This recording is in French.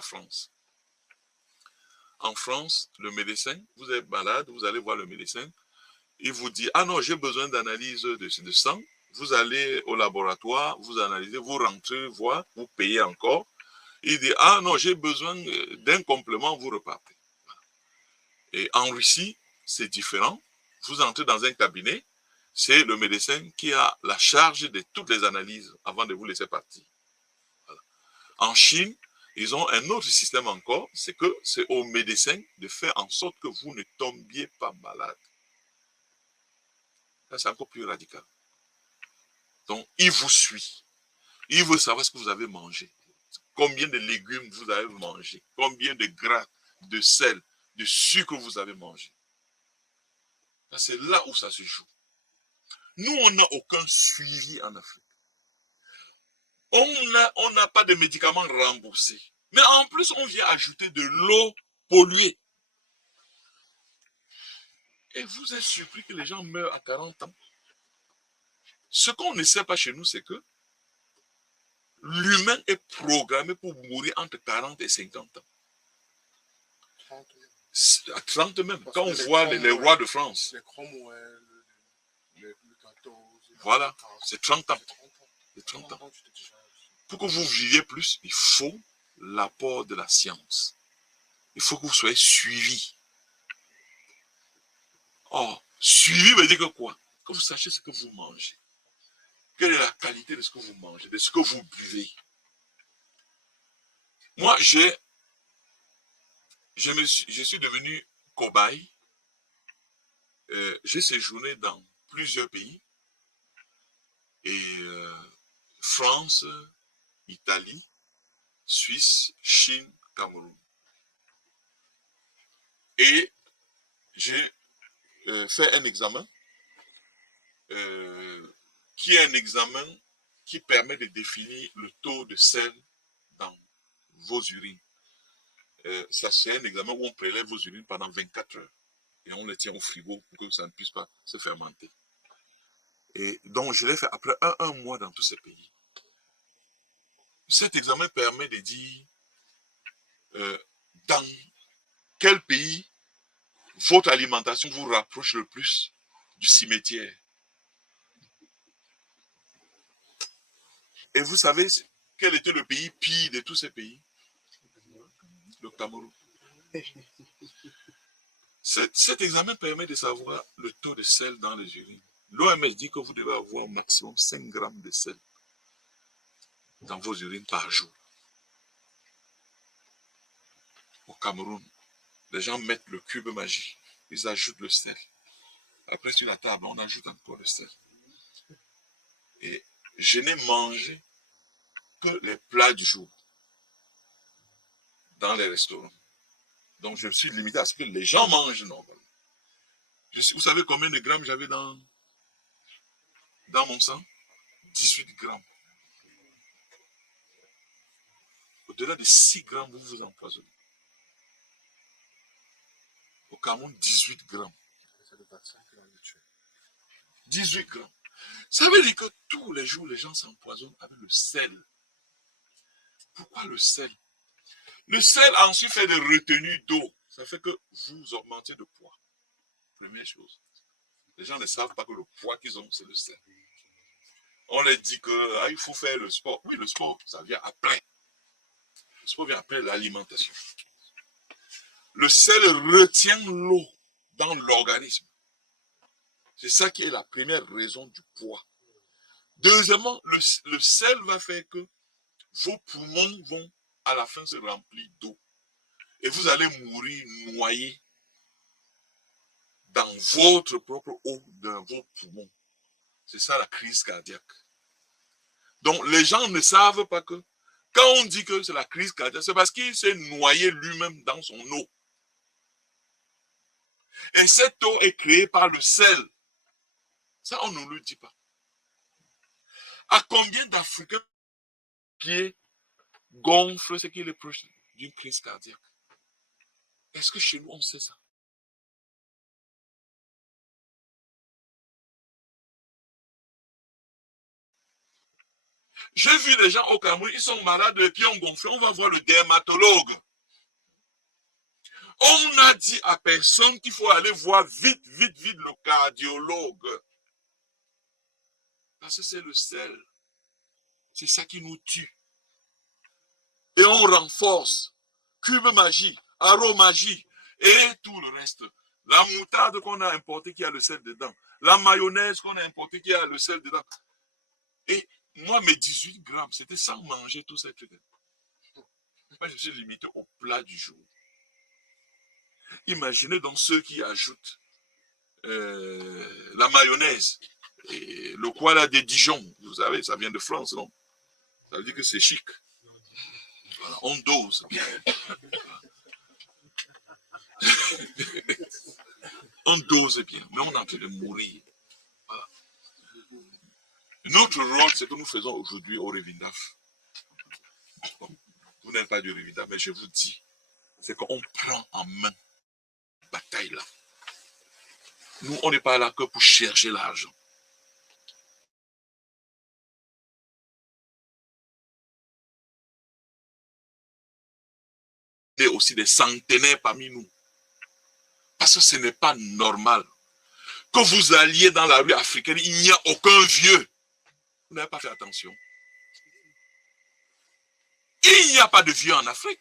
la France. En France, le médecin, vous êtes malade, vous allez voir le médecin, il vous dit, ah non, j'ai besoin d'analyse de sang, vous allez au laboratoire, vous analysez, vous rentrez, voir, vous payez encore, il dit, ah non, j'ai besoin d'un complément, vous repartez. Et en Russie, c'est différent, vous entrez dans un cabinet, c'est le médecin qui a la charge de toutes les analyses avant de vous laisser partir. Voilà. En Chine, ils ont un autre système encore, c'est que c'est au médecin de faire en sorte que vous ne tombiez pas malade. Là, c'est encore plus radical. Donc, il vous suit. Il veut savoir ce que vous avez mangé. Combien de légumes vous avez mangé. Combien de gras, de sel, de sucre vous avez mangé. C'est là où ça se joue. Nous, on n'a aucun suivi en Afrique. On n'a pas de médicaments remboursés. Mais en plus, on vient ajouter de l'eau polluée. Et vous êtes surpris que les gens meurent à 40 ans. Ce qu'on ne sait pas chez nous, c'est que l'humain est programmé pour mourir entre 40 et 50 ans. 30 même. Quand on voit les rois de France. Les Cromwell, le 14. Voilà, c'est 30 ans. C'est 30 ans. Pour que vous viviez plus, il faut l'apport de la science. Il faut que vous soyez suivi. Or, suivi veut dire que quoi? Que vous sachiez ce que vous mangez. Quelle est la qualité de ce que vous mangez, de ce que vous buvez. Moi, je suis devenu cobaye. J'ai séjourné dans plusieurs pays. Et France, Italie, Suisse, Chine, Cameroun. Et j'ai fait un examen qui est un examen qui permet de définir le taux de sel dans vos urines. Ça, c'est un examen où on prélève vos urines pendant 24 heures et on les tient au frigo pour que ça ne puisse pas se fermenter. Et donc, je l'ai fait après un mois dans tous ces pays. Cet examen permet de dire dans quel pays votre alimentation vous rapproche le plus du cimetière. Et vous savez quel était le pays pire de tous ces pays? Le Cameroun. Cet examen permet de savoir le taux de sel dans les urines. L'OMS dit que vous devez avoir au maximum 5 grammes de sel dans vos urines par jour. Au Cameroun, les gens mettent le cube magique, ils ajoutent le sel. Après, sur la table, on ajoute encore le sel. Et je n'ai mangé que les plats du jour dans les restaurants. Donc, je me suis limité à ce que les gens mangent normalement. Vous savez combien de grammes j'avais dans mon sang? 18 grammes. Au-delà de 6 grammes, vous vous empoisonnez. Au Cameroun, 18 grammes. 18 grammes. Ça veut dire que tous les jours, les gens s'empoisonnent avec le sel. Pourquoi le sel? Le sel ensuite fait des retenues d'eau. Ça fait que vous augmentez de poids. Première chose. Les gens ne savent pas que le poids qu'ils ont, c'est le sel. On leur dit que il faut faire le sport. Oui, le sport, ça vient après. Le sport vient après l'alimentation. Le sel retient l'eau dans l'organisme. C'est ça qui est la première raison du poids. Deuxièmement, le sel va faire que vos poumons vont à la fin se remplir d'eau. Et vous allez mourir noyé dans votre propre eau, dans vos poumons. C'est ça la crise cardiaque. Donc les gens ne savent pas que quand on dit que c'est la crise cardiaque, c'est parce qu'il s'est noyé lui-même dans son eau. Et cette eau est créée par le sel. Ça, on ne le dit pas. À combien d'Africains qui gonflent ce qui est proche d'une crise cardiaque? Est-ce que chez nous, on sait ça? J'ai vu des gens au Cameroun, ils sont malades, les pieds ont gonflé, on va voir le dermatologue. On a dit à personne qu'il faut aller voir vite le cardiologue. Parce que c'est le sel. C'est ça qui nous tue. Et on renforce. Cube magie, aromagie et tout le reste. La moutarde qu'on a importée qui a le sel dedans. La mayonnaise qu'on a importée qui a le sel dedans. Et moi, mes 18 grammes, c'était sans manger tout ça. Moi, je suis limité au plat du jour. Imaginez donc ceux qui ajoutent la mayonnaise. Et le koala des Dijon, vous savez, ça vient de France, non? Ça veut dire que c'est chic. Voilà, on dose. On dose bien, mais on est en train de mourir. Voilà. Notre rôle, c'est que nous faisons aujourd'hui au Revindaf. Vous n'êtes pas du Revindaf, mais je vous dis, c'est qu'on prend en main cette bataille-là. Nous, on n'est pas là que pour chercher l'argent. Il y a aussi des centenaires parmi nous. Parce que ce n'est pas normal que vous alliez dans la rue africaine, il n'y a aucun vieux. Vous n'avez pas fait attention. Il n'y a pas de vieux en Afrique.